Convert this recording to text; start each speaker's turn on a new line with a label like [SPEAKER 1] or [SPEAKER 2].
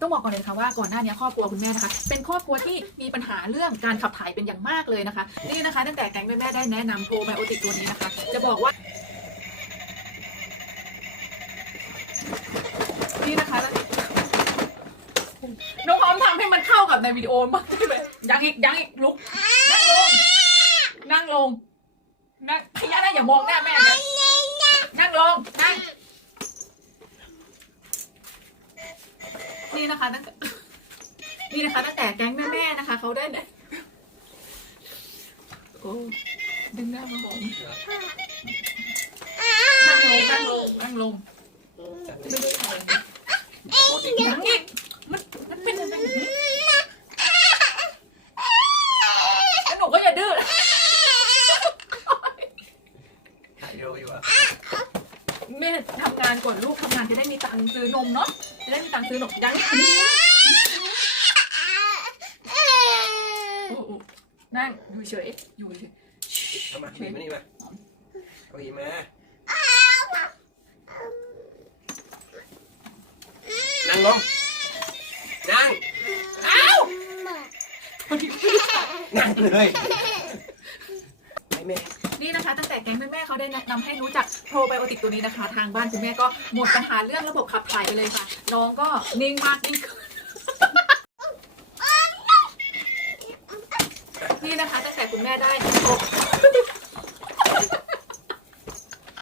[SPEAKER 1] ต้องบอกก่อนเลยนะคะว่าก่อนหน้านี้ครอบครัวคุณแม่นะคะ เป็นครอบครัวที่มีปัญหาเรื่องการขับถ่ายเป็นอย่างมากเลยนะคะ นี่นะคะ ตั้งแต่แก๊งแม่ได้แนะนำโปรไบโอติกตัวนี้นะคะ จะบอกว่านี่นะคะน้องพร้อมทำให้มันเข้ากับในวิดีโอมากที่เลยยังอีกยังอีกลุกนั่งลงนั่งลงนั่งพยานะอย่ามองหน้าแม่นะนั่งลงนั่ง นี่นะคะตั้งแต่นี่นะคะตั้งแต่แก๊งแม่ๆนะคะเขาได้เนี่ยโอ้ดึงหน้ามาหอมนั่งลงนั่งลงนั่งลงไม่ได้อะไรนะยังอีกมันมันเป็นอะไรแบบนี้แล้หนูก็อย่าดื้อ
[SPEAKER 2] ถ่ายดูอยู่อะ
[SPEAKER 1] แม่ทำงานก่อนลูกทำงานจะได้มีตังค์ซื้อนมเนาะจะได้มีตังค์ซื้อนมยังโอ้โหนั่งอยู่เฉยอยู่เฉย
[SPEAKER 2] ทำมาหนีมานี่มาเอาหิมานั่งลงนั่ง
[SPEAKER 1] อ้าว
[SPEAKER 2] นั่งเลยให้แม่
[SPEAKER 1] นี่นะคะ ตั้งแต่แก๊งแม่ๆเขาได้แนะนำให้รู้จักโปรไบโอติกตัวนี้นะคะ ทางบ้านคุณแม่ก็หมดปัญหาเรื่องระบบขับถ่ายไปเลยค่ะ น้องก็นิ่งมากนิ่งขึ้น นี่นะคะตั้งแต่คุณแม่ได้โปร